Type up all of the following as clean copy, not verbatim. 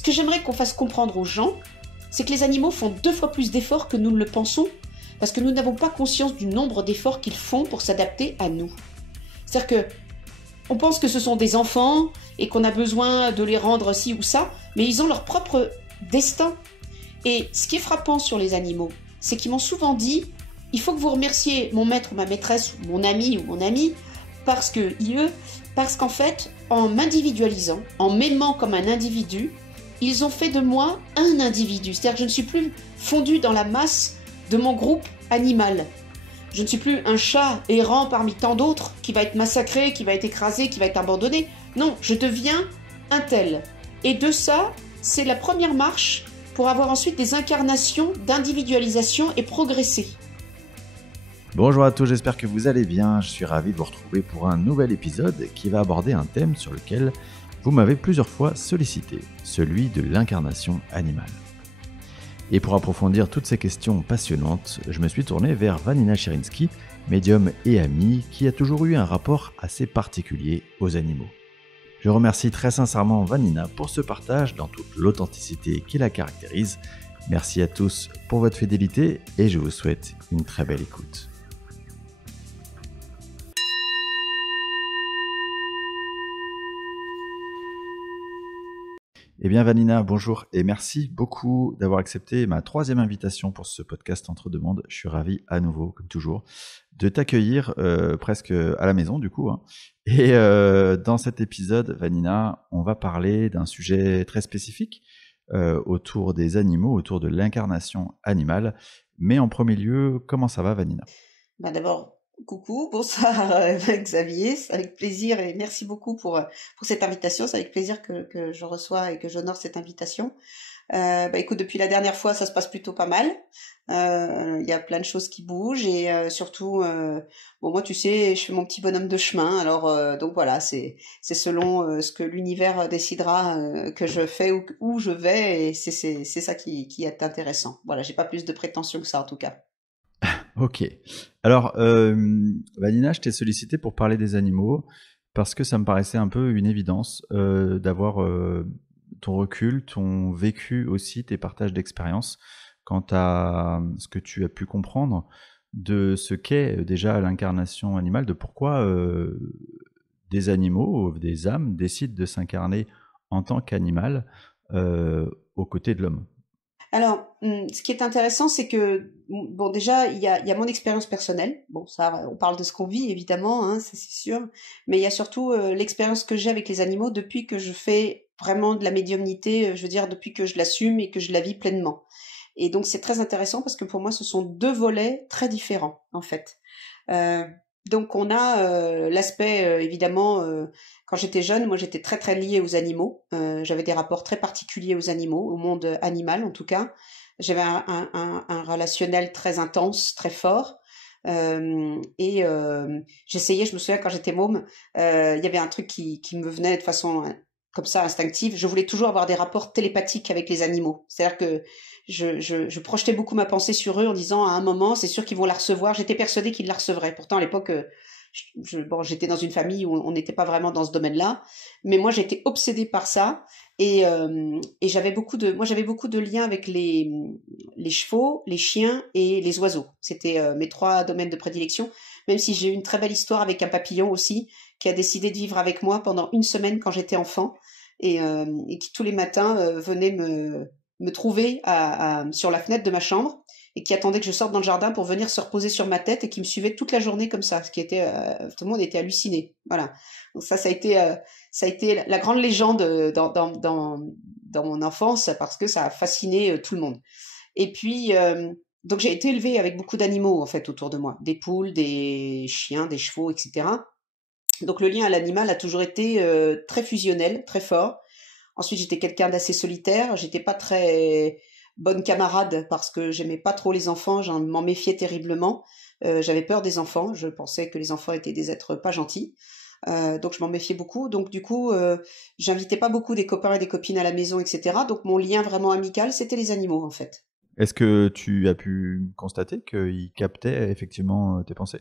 Ce que j'aimerais qu'on fasse comprendre aux gens, c'est que les animaux font 2 fois plus d'efforts que nous ne le pensons, parce que nous n'avons pas conscience du nombre d'efforts qu'ils font pour s'adapter à nous. C'est-à-dire que on pense que ce sont des enfants et qu'on a besoin de les rendre ci ou ça, mais ils ont leur propre destin. Et ce qui est frappant sur les animaux, c'est qu'ils m'ont souvent dit « Il faut que vous remerciez mon maître ou ma maîtresse, ou mon ami ou mon amie, parce qu'en fait, en m'individualisant, en m'aimant comme un individu, ils ont fait de moi un individu. C'est-à-dire que je ne suis plus fondue dans la masse de mon groupe animal. Je ne suis plus un chat errant parmi tant d'autres qui va être massacré, qui va être écrasé, qui va être abandonné. Non, je deviens un tel. Et de ça, c'est la première marche pour avoir ensuite des incarnations d'individualisation et progresser. Bonjour à tous, j'espère que vous allez bien. Je suis ravi de vous retrouver pour un nouvel épisode qui va aborder un thème sur lequel vous m'avez plusieurs fois sollicité, celui de l'incarnation animale. Et pour approfondir toutes ces questions passionnantes, je me suis tourné vers Vanina Cherinsky, médium et amie, qui a toujours eu un rapport assez particulier aux animaux. Je remercie très sincèrement Vanina pour ce partage dans toute l'authenticité qui la caractérise. Merci à tous pour votre fidélité et je vous souhaite une très belle écoute. Eh bien Vanina, bonjour et merci beaucoup d'avoir accepté ma 3e invitation pour ce podcast Entre deux mondes. Je suis ravi à nouveau, comme toujours, de t'accueillir presque à la maison du coup. Et dans cet épisode, Vanina, on va parler d'un sujet très spécifique autour des animaux, autour de l'incarnation animale. Mais en premier lieu, comment ça va Vanina ? D'abord, coucou, bonsoir Xavier, c'est avec plaisir et merci beaucoup pour cette invitation. C'est avec plaisir que je reçois et que j'honore cette invitation. Écoute, depuis la dernière fois, ça se passe plutôt pas mal. Il y a plein de choses qui bougent et surtout, moi tu sais, je fais mon petit bonhomme de chemin. Alors donc voilà, c'est selon ce que l'univers décidera que je fais où je vais et c'est ça qui est intéressant. Voilà, j'ai pas plus de prétention que ça en tout cas. Ok. Alors, Vanina, je t'ai sollicité pour parler des animaux parce que ça me paraissait un peu une évidence d'avoir ton recul, ton vécu aussi, tes partages d'expérience quant à ce que tu as pu comprendre de ce qu'est déjà l'incarnation animale, de pourquoi des animaux, des âmes décident de s'incarner en tant qu'animal aux côtés de l'homme. Alors, ce qui est intéressant, c'est que, bon, déjà, il y a mon expérience personnelle. Bon, ça, on parle de ce qu'on vit, évidemment, hein, ça c'est sûr. Mais il y a surtout l'expérience que j'ai avec les animaux depuis que je fais vraiment de la médiumnité, je veux dire, depuis que je l'assume et que je la vis pleinement. Et donc, c'est très intéressant parce que pour moi, ce sont 2 volets très différents, en fait. Donc, on a l'aspect, évidemment, quand j'étais jeune, moi j'étais très très liée aux animaux. J'avais des rapports très particuliers aux animaux, au monde animal en tout cas. J'avais un relationnel très intense, très fort. J'essayais, je me souviens quand j'étais môme, il y avait un truc qui me venait de façon comme ça instinctive. Je voulais toujours avoir des rapports télépathiques avec les animaux. C'est-à-dire que je projetais beaucoup ma pensée sur eux en disant à un moment, c'est sûr qu'ils vont la recevoir. J'étais persuadée qu'ils la recevraient. Pourtant, à l'époque, j'étais dans une famille où on n'était pas vraiment dans ce domaine-là, mais moi j'étais obsédée par ça et j'avais beaucoup de liens avec les chevaux, les chiens et les oiseaux. C'était mes 3 domaines de prédilection. Même si j'ai eu une très belle histoire avec un papillon aussi qui a décidé de vivre avec moi pendant 1 semaine quand j'étais enfant et qui tous les matins venait me trouver sur la fenêtre de ma chambre et qui attendait que je sorte dans le jardin pour venir se reposer sur ma tête et qui me suivait toute la journée comme ça, ce qui était tout le monde était halluciné. Voilà. Donc ça a été la grande légende dans mon enfance parce que ça a fasciné tout le monde. Et puis donc j'ai été élevée avec beaucoup d'animaux en fait autour de moi, des poules, des chiens, des chevaux, etc. Donc le lien à l'animal a toujours été très fusionnel, très fort. Ensuite j'étais quelqu'un d'assez solitaire, j'étais pas très bonne camarade parce que j'aimais pas trop les enfants, j'en m'en méfiais terriblement. J'avais peur des enfants, je pensais que les enfants étaient des êtres pas gentils. Donc je m'en méfiais beaucoup. Donc du coup, j'invitais pas beaucoup des copains et des copines à la maison, etc. Donc mon lien vraiment amical, c'était les animaux en fait. Est-ce que tu as pu constater qu'ils captaient effectivement tes pensées ?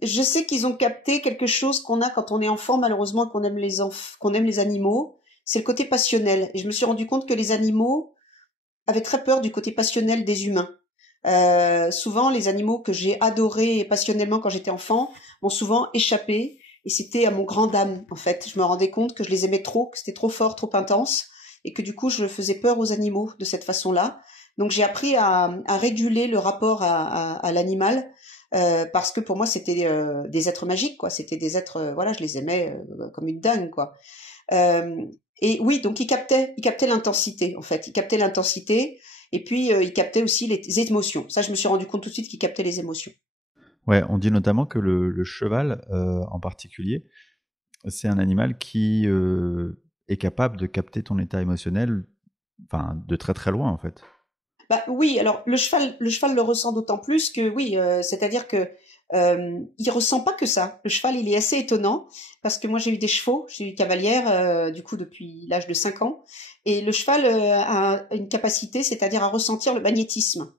Je sais qu'ils ont capté quelque chose qu'on a quand on est enfant, malheureusement, qu'on aime les animaux. c'est le côté passionnel. Et je me suis rendu compte que les animaux avaient très peur du côté passionnel des humains. Souvent, les animaux que j'ai adorés passionnellement quand j'étais enfant m'ont souvent échappé, et c'était à mon grand dam, en fait. Je me rendais compte que je les aimais trop, que c'était trop fort, trop intense, et que du coup, je faisais peur aux animaux de cette façon-là. Donc, j'ai appris à réguler le rapport à l'animal, parce que pour moi, c'était des êtres magiques, quoi. C'était des êtres, voilà, je les aimais comme une dingue, quoi. Euh, et oui, donc il captait l'intensité, en fait. Il captait l'intensité. Et puis, il captait aussi les émotions. Ça, je me suis rendu compte tout de suite qu'il captait les émotions. Ouais, on dit notamment que le cheval, en particulier, c'est un animal qui est capable de capter ton état émotionnel, enfin, de très très loin en fait. Bah oui, alors le cheval le ressent d'autant plus que oui, c'est-à-dire que il ressent pas que ça. Le cheval, il est assez étonnant parce que moi j'ai eu des chevaux, j'ai eu cavalière du coup depuis l'âge de 5 ans, et le cheval a une capacité, c'est-à-dire à ressentir le magnétisme.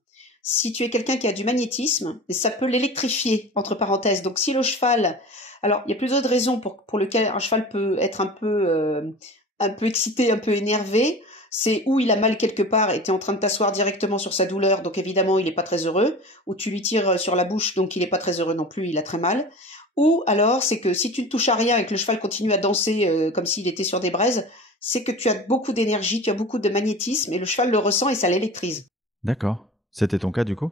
Si tu es quelqu'un qui a du magnétisme, ça peut l'électrifier entre parenthèses. Donc si le cheval, alors il y a plusieurs raisons pour lesquelles un cheval peut être un peu excité, un peu énervé. C'est où il a mal quelque part et tu es en train de t'asseoir directement sur sa douleur, donc évidemment il est pas très heureux, ou tu lui tires sur la bouche, donc il est pas très heureux non plus, il a très mal. Ou alors c'est que si tu ne touches à rien et que le cheval continue à danser comme s'il était sur des braises, c'est que tu as beaucoup d'énergie, tu as beaucoup de magnétisme, et le cheval le ressent et ça l'électrise. D'accord. C'était ton cas du coup?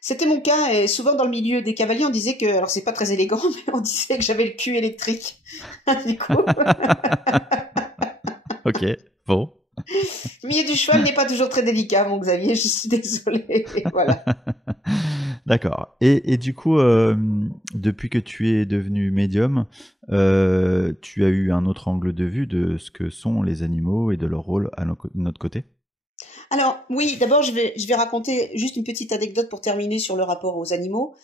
C'était mon cas, et souvent dans le milieu des cavaliers on disait que, alors c'est pas très élégant, mais on disait que j'avais le cul électrique. Du coup, Ok, bon. le milieu du cheval n'est pas toujours très délicat, mon Xavier, je suis désolée. Voilà. D'accord. Et du coup, depuis que tu es devenu médium, tu as eu un autre angle de vue de ce que sont les animaux et de leur rôle à notre côté? Alors oui, d'abord je vais raconter juste une petite anecdote pour terminer sur le rapport aux animaux.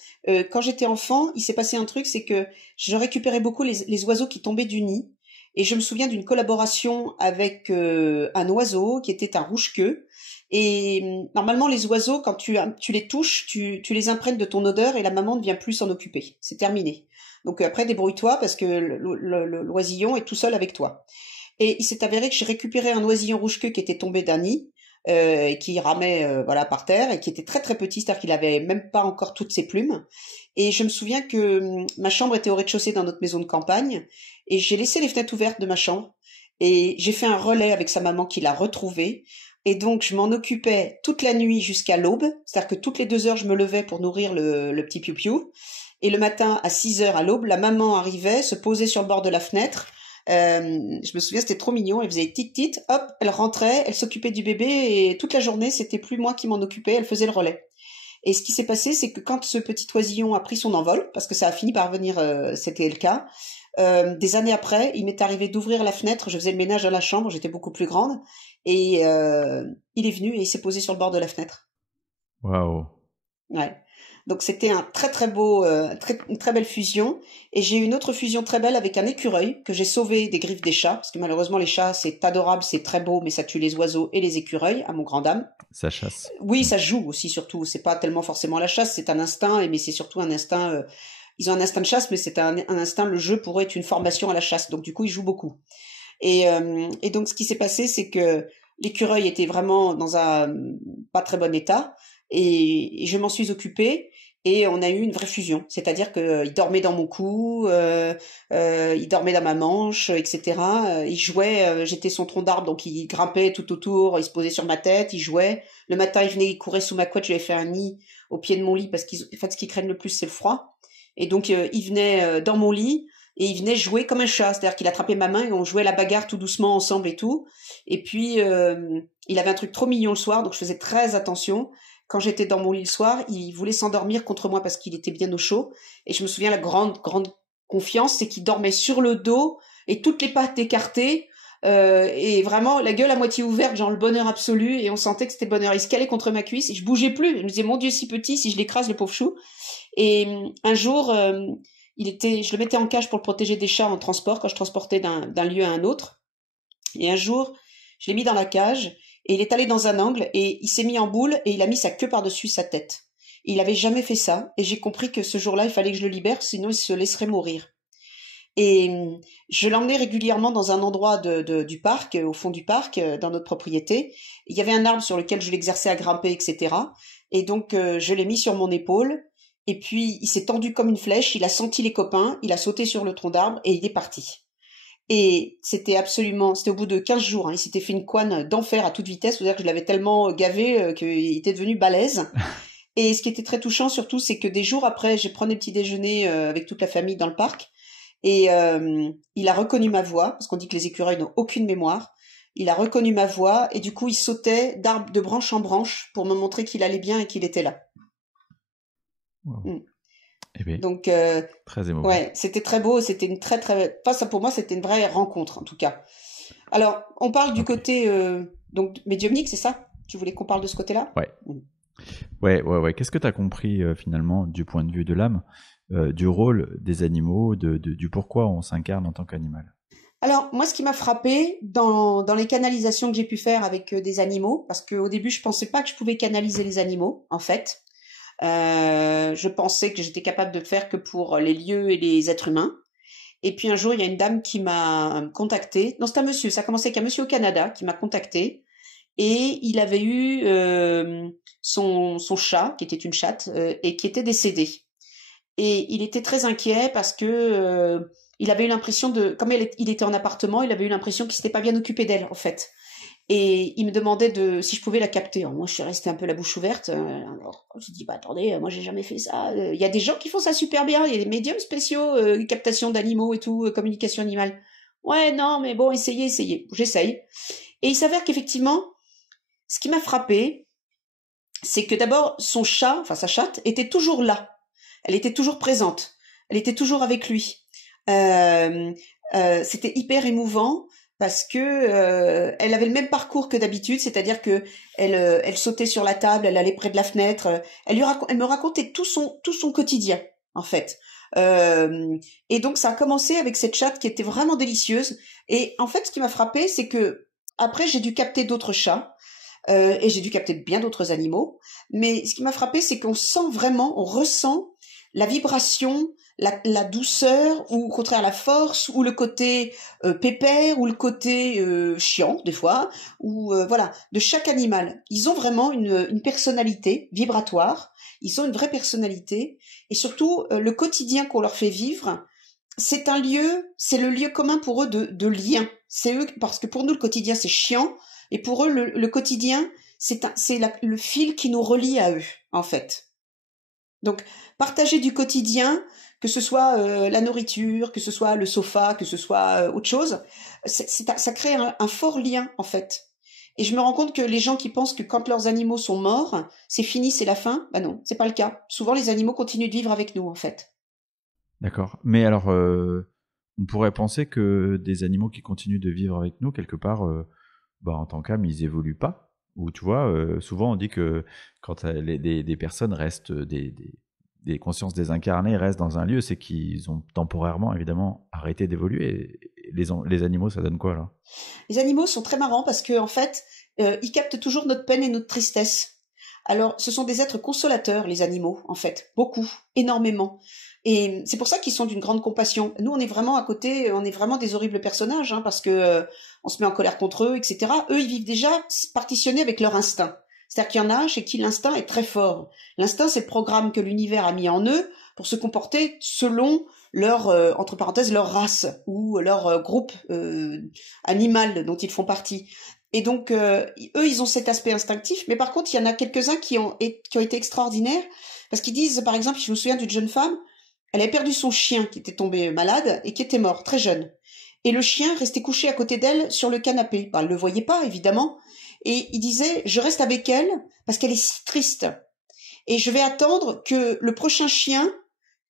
Quand j'étais enfant, il s'est passé un truc, c'est que je récupérais beaucoup les oiseaux qui tombaient du nid, et je me souviens d'une collaboration avec un oiseau qui était un rouge-queue. Et normalement les oiseaux, quand tu les touches, tu les imprègnes de ton odeur et la maman ne vient plus s'en occuper. C'est terminé. Donc après débrouille-toi parce que l'oisillon est tout seul avec toi. Et il s'est avéré que j'ai récupéré un oisillon rouge-queue qui était tombé d'un nid, qui ramait voilà par terre et qui était très très petit, c'est-à-dire qu'il avait même pas encore toutes ses plumes. Et je me souviens que ma chambre était au rez-de-chaussée dans notre maison de campagne, et j'ai laissé les fenêtres ouvertes de ma chambre et j'ai fait un relais avec sa maman qui l'a retrouvé. Et donc je m'en occupais toute la nuit jusqu'à l'aube, c'est-à-dire que toutes les 2 heures je me levais pour nourrir le petit piou-piou. Et le matin à 6 heures à l'aube, la maman arrivait, se posait sur le bord de la fenêtre. Je me souviens, c'était trop mignon. Elle faisait tit, hop, elle rentrait, elle s'occupait du bébé, et toute la journée, c'était plus moi qui m'en occupais, elle faisait le relais. Et ce qui s'est passé, c'est que quand ce petit oisillon a pris son envol, parce que ça a fini par venir, c'était le cas, des années après, il m'est arrivé d'ouvrir la fenêtre, je faisais le ménage dans la chambre, j'étais beaucoup plus grande, et il est venu et il s'est posé sur le bord de la fenêtre. Waouh. Ouais. Donc c'était un très très beau, une très belle fusion. Et j'ai eu une autre fusion très belle avec un écureuil que j'ai sauvé des griffes des chats, parce que malheureusement les chats c'est adorable, c'est très beau, mais ça tue les oiseaux et les écureuils, à mon grand dam. Ça chasse. Oui, ça joue aussi surtout. C'est pas tellement forcément la chasse, c'est un instinct, mais c'est surtout un instinct. Ils ont un instinct de chasse, mais c'est un instinct. Le jeu pourrait être une formation à la chasse, donc du coup ils jouent beaucoup. Et donc ce qui s'est passé, c'est que l'écureuil était vraiment dans un pas très bon état, et je m'en suis occupée. Et on a eu une vraie fusion, c'est-à-dire que il dormait dans mon cou, il dormait dans ma manche, etc. Il jouait, j'étais son tronc d'arbre, donc il grimpait tout autour, il se posait sur ma tête, il jouait. Le matin, il venait, il courait sous ma couette, je lui avais fait un nid au pied de mon lit parce qu'en fait, ce qu'ils craignent le plus, c'est le froid. Et donc, il venait dans mon lit et il venait jouer comme un chat, c'est-à-dire qu'il attrapait ma main et on jouait la bagarre tout doucement ensemble et tout. Et puis, il avait un truc trop mignon le soir, donc je faisais très attention. Quand j'étais dans mon lit le soir, il voulait s'endormir contre moi parce qu'il était bien au chaud. Et je me souviens, la grande confiance, c'est qu'il dormait sur le dos et toutes les pattes écartées, et vraiment la gueule à moitié ouverte, genre le bonheur absolu. Et on sentait que c'était le bonheur. Il se calait contre ma cuisse et je bougeais plus. Je me disais, mon Dieu, si petit, si je l'écrase, le pauvre chou. Et un jour, je le mettais en cage pour le protéger des chats en transport quand je transportais d'un lieu à un autre. Et un jour, je l'ai mis dans la cage. Et il est allé dans un angle et il s'est mis en boule et il a mis sa queue par-dessus sa tête. Il avait jamais fait ça et j'ai compris que ce jour-là, il fallait que je le libère, sinon il se laisserait mourir. Et je l'emmenais régulièrement dans un endroit du parc, au fond du parc, dans notre propriété. Il y avait un arbre sur lequel je l'exerçais à grimper, etc. Et donc, je l'ai mis sur mon épaule. Et puis, il s'est tendu comme une flèche. Il a senti les copains. Il a sauté sur le tronc d'arbre et il est parti. Et c'était au bout de 15 jours. Hein, il s'était fait une couenne d'enfer à toute vitesse. C'est-à-dire que je l'avais tellement gavé qu'il était devenu balèze. Et ce qui était très touchant surtout, c'est que des jours après, je prenais petit déjeuner avec toute la famille dans le parc. Et il a reconnu ma voix, parce qu'on dit que les écureuils n'ont aucune mémoire. Il a reconnu ma voix et du coup, il sautait d'arbre de branche en branche pour me montrer qu'il allait bien et qu'il était là. Wow. Mm. Eh bien, donc, très émouvant. Ouais, c'était très beau. C'était une très très. Enfin, ça pour moi, c'était une vraie rencontre en tout cas. Alors, on parle du côté donc médiumnique, c'est ça? Tu voulais qu'on parle de ce côté-là? Ouais. Ouais. Qu'est-ce que tu as compris finalement du point de vue de l'âme, du rôle des animaux, du pourquoi on s'incarne en tant qu'animal? Alors, moi, ce qui m'a frappé dans les canalisations que j'ai pu faire avec des animaux, parce qu'au début, je pensais pas que je pouvais canaliser les animaux, en fait. Je pensais que j'étais capable de le faire que pour les lieux et les êtres humains. Et puis un jour, il y a une dame qui m'a contactée. Non, c'est un monsieur. Ça a commencé avec un monsieur au Canada qui m'a contactée. Et il avait eu son chat, qui était une chatte, et qui était décédé. Et il était très inquiet parce que il avait eu l'impression comme il était en appartement, il avait eu l'impression qu'il s'était pas bien occupé d'elle, en fait. Et il me demandait si je pouvais la capter. Alors moi, je suis restée un peu la bouche ouverte. Alors, je dis, bah attendez, moi, j'ai jamais fait ça. Il y a des gens qui font ça super bien. Il y a des médiums spéciaux, captation d'animaux et tout, communication animale. Ouais, non, mais bon, essayez. J'essaye. Et il s'avère qu'effectivement, ce qui m'a frappé, c'est que d'abord, son chat, enfin sa chatte, était toujours là. Elle était toujours présente. Elle était toujours avec lui. C'était hyper émouvant. Parce que elle avait le même parcours que d'habitude, c'est-à-dire que elle sautait sur la table, elle allait près de la fenêtre, elle me racontait tout son quotidien en fait. Et donc ça a commencé avec cette chatte qui était vraiment délicieuse. Et en fait, ce qui m'a frappée, c'est que après j'ai dû capter d'autres chats et j'ai dû capter bien d'autres animaux. Mais ce qui m'a frappée, c'est qu'on ressent la vibration, la douceur, ou au contraire la force, ou le côté pépère, ou le côté chiant des fois, ou voilà, de chaque animal. Ils ont vraiment une personnalité vibratoire, ils ont une vraie personnalité, et surtout le quotidien qu'on leur fait vivre, c'est le lieu commun pour eux de lien. C'est eux, parce que pour nous le quotidien c'est chiant, et pour eux le quotidien c'est le fil qui nous relie à eux en fait. Donc, partager du quotidien, que ce soit la nourriture, que ce soit le sofa, que ce soit autre chose, ça crée un fort lien, en fait. Et je me rends compte que les gens qui pensent que quand leurs animaux sont morts, c'est fini, c'est la fin, bah non, c'est pas le cas. Souvent, les animaux continuent de vivre avec nous, en fait. D'accord. Mais alors, on pourrait penser que des animaux qui continuent de vivre avec nous, quelque part, en tant qu'âme, ils évoluent pas. Ou tu vois, souvent on dit que quand des personnes restent, des consciences désincarnées restent dans un lieu, c'est qu'ils ont temporairement, évidemment, arrêté d'évoluer. Et les animaux, ça donne quoi, là? Les animaux sont très marrants parce que en fait, ils captent toujours notre peine et notre tristesse. Alors, ce sont des êtres consolateurs, les animaux, en fait. Beaucoup, énormément. Et c'est pour ça qu'ils sont d'une grande compassion. Nous, on est vraiment à côté, on est vraiment des horribles personnages, hein, parce que on se met en colère contre eux, etc. Eux, ils vivent déjà partitionnés avec leur instinct. C'est-à-dire qu'il y en a chez qui l'instinct est très fort. L'instinct, c'est le programme que l'univers a mis en eux pour se comporter selon leur, entre parenthèses, leur race ou leur groupe animal dont ils font partie. Et donc, eux, ils ont cet aspect instinctif, mais par contre, il y en a quelques-uns qui ont été extraordinaires, parce qu'ils disent, par exemple, je me souviens d'une jeune femme, elle avait perdu son chien qui était tombé malade et qui était mort, très jeune. Et le chien restait couché à côté d'elle sur le canapé. Elle le voyait pas, évidemment. Et il disait, je reste avec elle parce qu'elle est si triste. Et je vais attendre que le prochain chien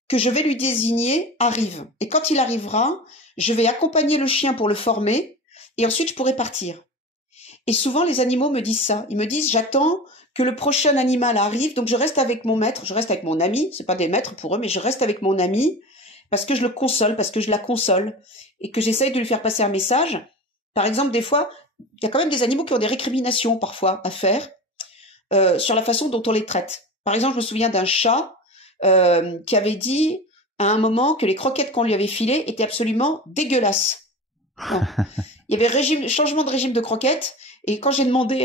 que je vais lui désigner arrive. Et quand il arrivera, je vais accompagner le chien pour le former et ensuite je pourrai partir. Et souvent, les animaux me disent ça. Ils me disent, j'attends que le prochain animal arrive, donc je reste avec mon maître, je reste avec mon ami, c'est pas des maîtres pour eux, mais je reste avec mon ami, parce que je le console, parce que je la console, et que j'essaye de lui faire passer un message. Par exemple, des fois, il y a quand même des animaux qui ont des récriminations, parfois, à faire, sur la façon dont on les traite. Par exemple, je me souviens d'un chat, qui avait dit, à un moment que les croquettes qu'on lui avait filées étaient absolument dégueulasses. Bon. Il y avait changement de régime de croquettes, et quand j'ai demandé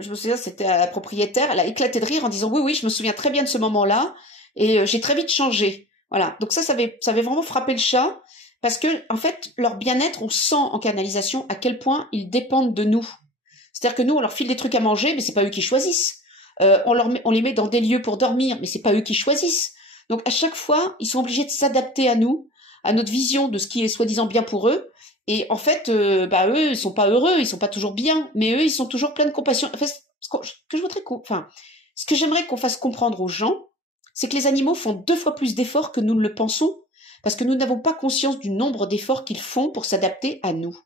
je me souviens, c'était à la propriétaire, elle a éclaté de rire en disant oui, je me souviens très bien de ce moment-là, et j'ai très vite changé. Voilà. Donc ça avait vraiment frappé le chat, parce que, en fait, leur bien-être, on sent en canalisation à quel point ils dépendent de nous. C'est-à-dire que nous, on leur file des trucs à manger, mais c'est pas eux qui choisissent. On les met dans des lieux pour dormir, mais c'est pas eux qui choisissent. Donc à chaque fois, ils sont obligés de s'adapter à nous, à notre vision de ce qui est soi-disant bien pour eux. Et en fait, eux, ils sont pas heureux, ils sont pas toujours bien, mais eux, ils sont toujours pleins de compassion. Enfin, ce que j'aimerais qu'on fasse comprendre aux gens, c'est que les animaux font 2 fois plus d'efforts que nous ne le pensons, parce que nous n'avons pas conscience du nombre d'efforts qu'ils font pour s'adapter à nous.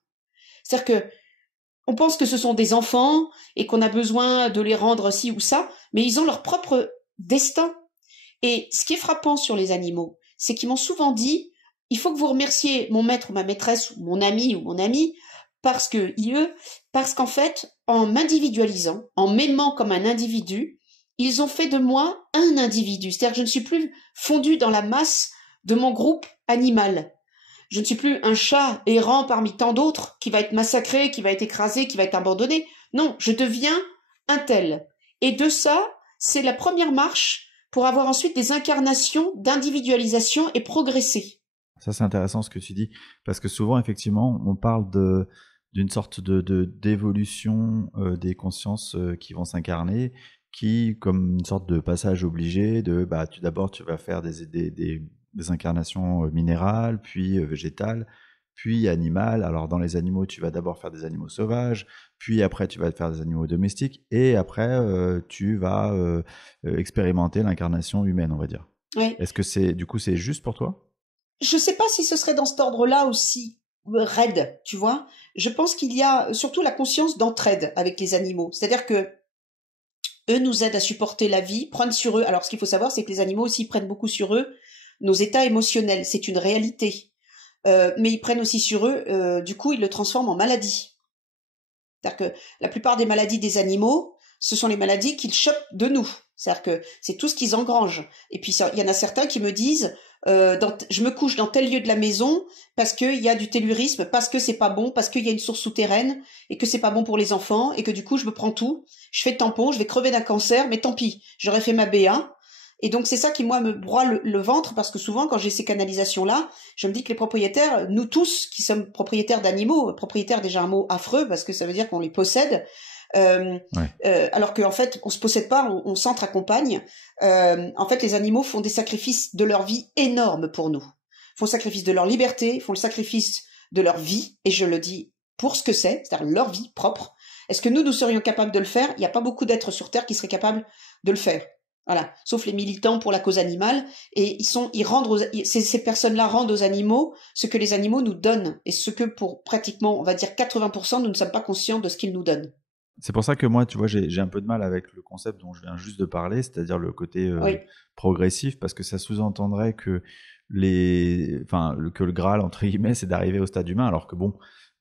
C'est-à-dire que on pense que ce sont des enfants et qu'on a besoin de les rendre ci ou ça, mais ils ont leur propre destin. Et ce qui est frappant sur les animaux, c'est qu'ils m'ont souvent dit « Il faut que vous remerciez mon maître ou ma maîtresse ou mon ami parce qu'en fait, en m'individualisant, en m'aimant comme un individu, ils ont fait de moi un individu. C'est-à-dire que je ne suis plus fondue dans la masse de mon groupe animal. Je ne suis plus un chat errant parmi tant d'autres qui va être massacré, qui va être écrasé, qui va être abandonné. Non, je deviens un tel. Et de ça, c'est la première marche pour avoir ensuite des incarnations d'individualisation et progresser. Ça, c'est intéressant ce que tu dis, parce que souvent, effectivement, on parle d'une sorte d'évolution des consciences qui vont s'incarner, qui, comme une sorte de passage obligé, d'abord, tu vas faire des incarnations minérales, puis végétales, puis animales. Alors, dans les animaux, tu vas d'abord faire des animaux sauvages, puis après, tu vas faire des animaux domestiques, et après, tu vas expérimenter l'incarnation humaine, on va dire. Oui. Est-ce que c'est juste pour toi ? Je sais pas si ce serait dans cet ordre-là aussi raide, tu vois. Je pense qu'il y a surtout la conscience d'entraide avec les animaux. C'est-à-dire que eux nous aident à supporter la vie, prennent sur eux. Alors, ce qu'il faut savoir, c'est que les animaux aussi prennent beaucoup sur eux nos états émotionnels. C'est une réalité. Mais ils prennent aussi sur eux, du coup, ils le transforment en maladie. C'est-à-dire que la plupart des maladies des animaux, ce sont les maladies qu'ils chopent de nous. C'est-à-dire que c'est tout ce qu'ils engrangent. Et puis, il y en a certains qui me disent je me couche dans tel lieu de la maison parce qu'il y a du tellurisme, parce que c'est pas bon, parce qu'il y a une source souterraine et que c'est pas bon pour les enfants et que du coup je me prends tout, je fais tampon, je vais crever d'un cancer, mais tant pis, j'aurais fait ma BA. Et donc c'est ça qui moi me broie le ventre, parce que souvent quand j'ai ces canalisations-là, je me dis que les propriétaires, nous tous qui sommes propriétaires d'animaux, propriétaires déjà un mot affreux parce que ça veut dire qu'on les possède, alors qu'en fait on se possède pas, on s'entre-accompagne. En fait les animaux font des sacrifices de leur vie énormes pour nous, font le sacrifice de leur liberté, font le sacrifice de leur vie, et je le dis pour ce que c'est-à-dire leur vie propre. Est-ce que nous serions capables de le faire? Il n'y a pas beaucoup d'êtres sur Terre qui seraient capables de le faire. Voilà, sauf les militants pour la cause animale, et ces personnes-là rendent aux animaux ce que les animaux nous donnent, et ce que pour pratiquement, on va dire 80%, nous ne sommes pas conscients de ce qu'ils nous donnent. C'est pour ça que moi, tu vois, j'ai un peu de mal avec le concept dont je viens juste de parler, c'est-à-dire le côté progressif, parce que ça sous-entendrait que que le Graal, entre guillemets, c'est d'arriver au stade humain, alors que bon,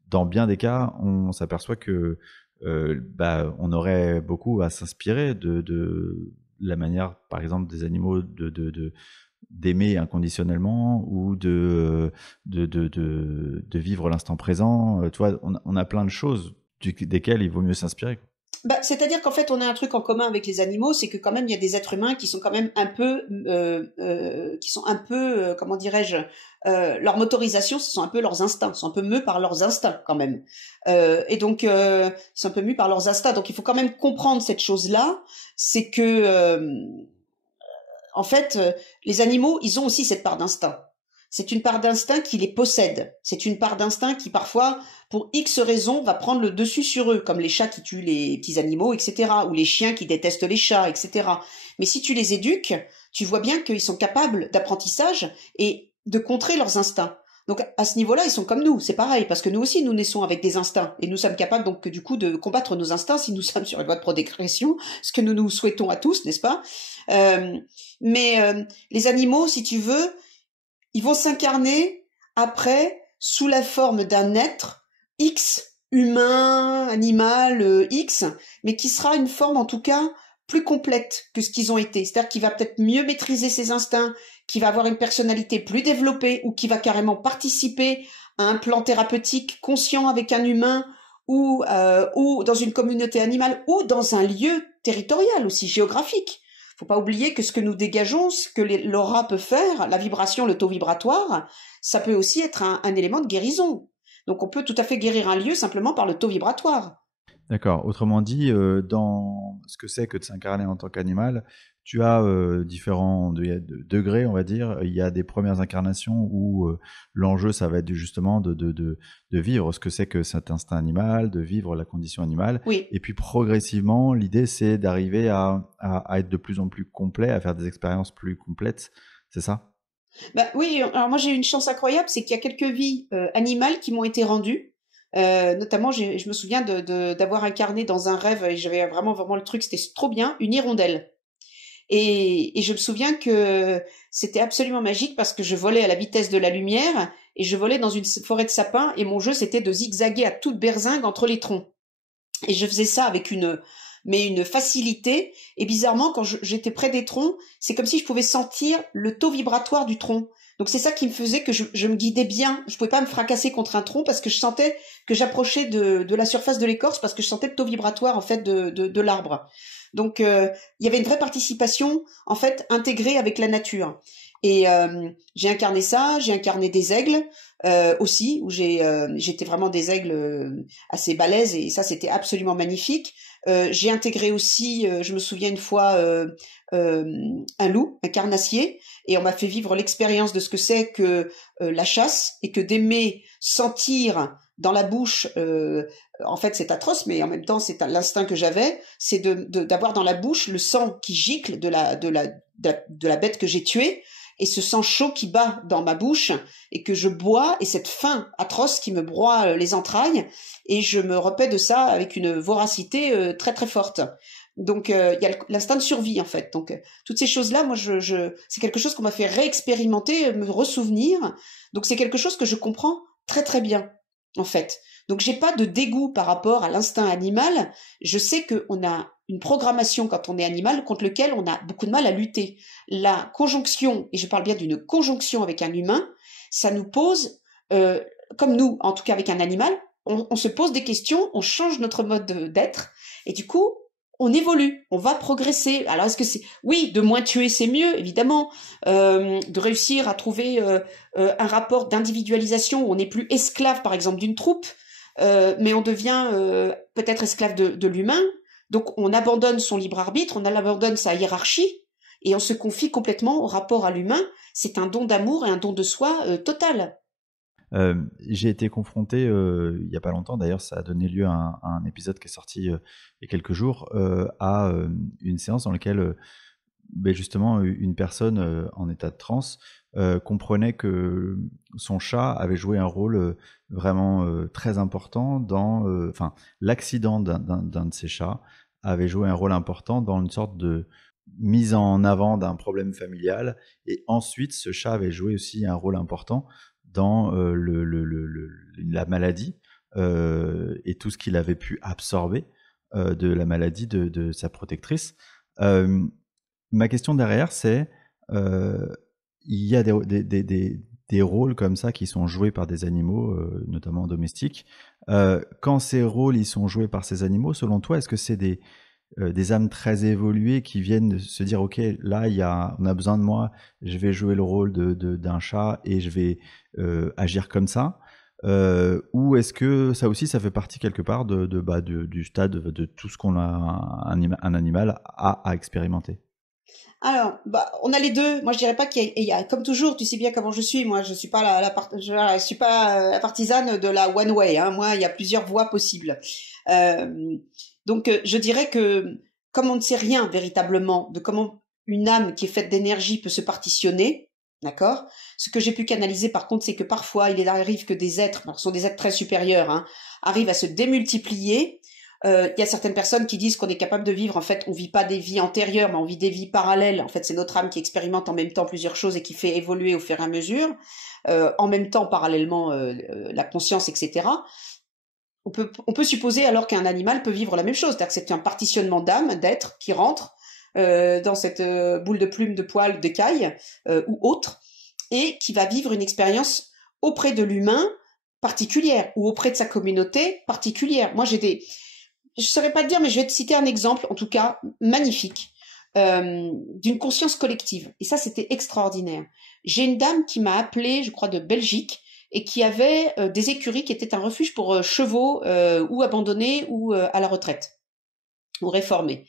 dans bien des cas, on s'aperçoit que on aurait beaucoup à s'inspirer de la manière, par exemple, des animaux d'aimer inconditionnellement, ou de vivre l'instant présent. Tu vois, on a plein de choses desquelles il vaut mieux s'inspirer. C'est-à-dire qu'en fait, on a un truc en commun avec les animaux, c'est que quand même, il y a des êtres humains qui sont quand même un peu, comment dirais-je, leur motorisation, ce sont un peu leurs instincts, ils sont un peu mus par leurs instincts quand même. Et donc, ils sont un peu mus par leurs instincts. Donc, il faut quand même comprendre cette chose-là, c'est que, en fait, les animaux, ils ont aussi cette part d'instinct. C'est une part d'instinct qui les possède. C'est une part d'instinct qui, parfois, pour X raisons, va prendre le dessus sur eux, comme les chats qui tuent les petits animaux, etc., ou les chiens qui détestent les chats, etc. Mais si tu les éduques, tu vois bien qu'ils sont capables d'apprentissage et de contrer leurs instincts. Donc, à ce niveau-là, ils sont comme nous, c'est pareil, parce que nous aussi, nous naissons avec des instincts, et nous sommes capables, donc, du coup, de combattre nos instincts si nous sommes sur une voie de progression, ce que nous nous souhaitons à tous, n'est-ce pas? Mais les animaux, si tu veux, ils vont s'incarner après sous la forme d'un être X, humain, animal, X, mais qui sera une forme en tout cas plus complète que ce qu'ils ont été. C'est-à-dire qu'il va peut-être mieux maîtriser ses instincts, qui va avoir une personnalité plus développée ou qui va carrément participer à un plan thérapeutique conscient avec un humain ou dans une communauté animale ou dans un lieu territorial aussi géographique. Faut pas oublier que ce que nous dégageons, ce que l'aura peut faire, la vibration, le taux vibratoire, ça peut aussi être un élément de guérison. Donc on peut tout à fait guérir un lieu simplement par le taux vibratoire. D'accord. Autrement dit, dans ce que c'est que de s'incarner en tant qu'animal, tu as différents degrés, on va dire. Il y a des premières incarnations où l'enjeu, ça va être justement de vivre ce que c'est que cet instinct animal, de vivre la condition animale. Oui. Et puis progressivement, l'idée, c'est d'arriver à être de plus en plus complet, à faire des expériences plus complètes. C'est ça? Bah oui, alors moi j'ai eu une chance incroyable, c'est qu'il y a quelques vies animales qui m'ont été rendues. Notamment, je me souviens d'avoir incarné dans un rêve, et j'avais vraiment le truc, c'était trop bien, une hirondelle. Et je me souviens que c'était absolument magique parce que je volais à la vitesse de la lumière et je volais dans une forêt de sapins et mon jeu c'était de zigzaguer à toute berzingue entre les troncs. Et je faisais ça avec une facilité. Et bizarrement, quand j'étais près des troncs, c'est comme si je pouvais sentir le taux vibratoire du tronc. Donc c'est ça qui me faisait que je me guidais bien. Je pouvais pas me fracasser contre un tronc parce que je sentais que j'approchais de la surface de l'écorce parce que je sentais le taux vibratoire en fait de l'arbre. Donc il y avait une vraie participation en fait intégrée avec la nature. Et j'ai incarné ça, j'ai incarné des aigles aussi où j'étais vraiment des aigles assez balèzes et ça c'était absolument magnifique. J'ai intégré aussi, je me souviens une fois un loup, un carnassier, et on m'a fait vivre l'expérience de ce que c'est que la chasse et que d'aimer sentir dans la bouche, en fait c'est atroce, mais en même temps c'est l'instinct que j'avais, c'est d'avoir dans la bouche le sang qui gicle de la bête que j'ai tuée, et ce sang chaud qui bat dans ma bouche et que je bois, et cette faim atroce qui me broie les entrailles, et je me repais de ça avec une voracité très très forte. Donc il y a l'instinct de survie en fait. Donc toutes ces choses-là, moi c'est quelque chose qu'on m'a fait réexpérimenter, me ressouvenir. Donc c'est quelque chose que je comprends très très bien en fait. Donc j'ai pas de dégoût par rapport à l'instinct animal. Je sais qu'on a une programmation quand on est animal contre lequel on a beaucoup de mal à lutter. La conjonction, et je parle bien d'une conjonction avec un humain, ça nous pose, comme nous, en tout cas avec un animal, on se pose des questions, on change notre mode d'être, et du coup, on évolue, on va progresser. Alors est-ce que c'est... Oui, de moins tuer, c'est mieux, évidemment. De réussir à trouver un rapport d'individualisation où on n'est plus esclave, par exemple, d'une troupe, mais on devient peut-être esclave de l'humain. Donc on abandonne son libre arbitre, on abandonne sa hiérarchie et on se confie complètement au rapport à l'humain. C'est un don d'amour et un don de soi total. J'ai été confronté il n'y a pas longtemps, d'ailleurs ça a donné lieu à un épisode qui est sorti il y a quelques jours, à une séance dans laquelle justement une personne en état de transe comprenait que son chat avait joué un rôle vraiment très important dans... l'accident d'un de ses chats avait joué un rôle important dans une sorte de mise en avant d'un problème familial, et ensuite ce chat avait joué aussi un rôle important dans la maladie et tout ce qu'il avait pu absorber de la maladie de sa protectrice. Ma question derrière, c'est il y a des rôles comme ça qui sont joués par des animaux, notamment domestiques. Quand ces rôles ils sont joués par ces animaux, selon toi, est-ce que c'est des âmes très évoluées qui viennent se dire ok, là on a besoin de moi, je vais jouer le rôle d'un chat et je vais agir comme ça, ou est-ce que ça aussi ça fait partie quelque part du stade de tout ce qu'on a un animal à expérimenter? Alors, on a les deux. Moi, je dirais pas qu'il y a, comme toujours, tu sais bien comment je suis. Moi, je suis pas je suis pas la partisane de la one way. Hein. Moi, il y a plusieurs voies possibles. Donc, je dirais que comme on ne sait rien véritablement de comment une âme qui est faite d'énergie peut se partitionner, d'accord. Ce que j'ai pu canaliser, par contre, c'est que parfois, il arrive que des êtres, ce sont des êtres très supérieurs, hein, arrivent à se démultiplier. Il y a certaines personnes qui disent qu'on est capable de vivre, en fait, on vit pas des vies antérieures, mais on vit des vies parallèles. En fait, c'est notre âme qui expérimente en même temps plusieurs choses et qui fait évoluer au fur et à mesure, en même temps, parallèlement, la conscience, etc. On peut supposer alors qu'un animal peut vivre la même chose, c'est-à-dire que c'est un partitionnement d'âme, d'êtres qui rentrent dans cette boule de plume, de poil, d'écaille ou autre, et qui va vivre une expérience auprès de l'humain particulière ou auprès de sa communauté particulière. Moi, je saurais pas te dire, mais je vais te citer un exemple, en tout cas magnifique, d'une conscience collective. Et ça, c'était extraordinaire. J'ai une dame qui m'a appelée, je crois, de Belgique, et qui avait des écuries qui étaient un refuge pour chevaux ou abandonnés ou à la retraite ou réformés.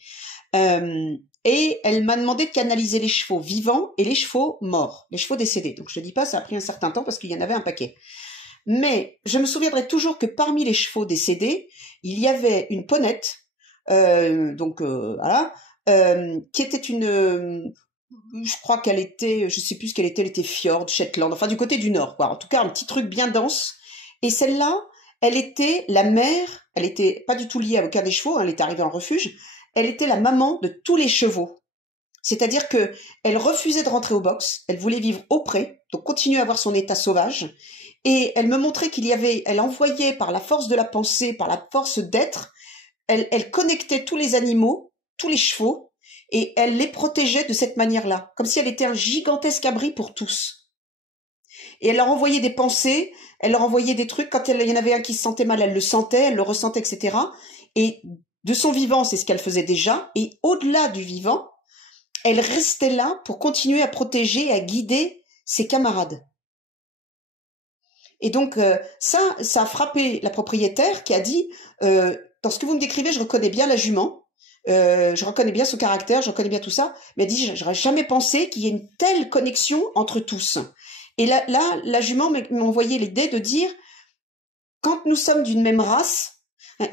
Et elle m'a demandé de canaliser les chevaux vivants et les chevaux morts, les chevaux décédés. Donc je ne dis pas, ça a pris un certain temps parce qu'il y en avait un paquet. Mais je me souviendrai toujours que parmi les chevaux décédés, il y avait une ponette, voilà, qui était je crois qu'elle était, je sais plus ce qu'elle était Fjord, Shetland, enfin du côté du nord, quoi. En tout cas, un petit truc bien dense. Et celle-là, elle était la mère, elle était pas du tout liée à aucun des chevaux, elle était arrivée en refuge, elle était la maman de tous les chevaux. C'est-à-dire que elle refusait de rentrer au box, elle voulait vivre auprès, donc continuer à avoir son état sauvage. Et elle me montrait elle envoyait par la force de la pensée, par la force d'être, elle connectait tous les animaux, tous les chevaux, et elle les protégeait de cette manière-là, comme si elle était un gigantesque abri pour tous. Et elle leur envoyait des pensées, elle leur envoyait des trucs, quand il y en avait un qui se sentait mal, elle le sentait, elle le ressentait, etc. Et de son vivant, c'est ce qu'elle faisait déjà, et au-delà du vivant, elle restait là pour continuer à protéger et à guider ses camarades. Et donc ça a frappé la propriétaire qui a dit dans ce que vous me décrivez, je reconnais bien la jument, je reconnais bien son caractère, je reconnais bien tout ça, mais elle dit j'aurais jamais pensé qu'il y ait une telle connexion entre tous. Et là la jument m'a envoyé l'idée de dire quand nous sommes d'une même race,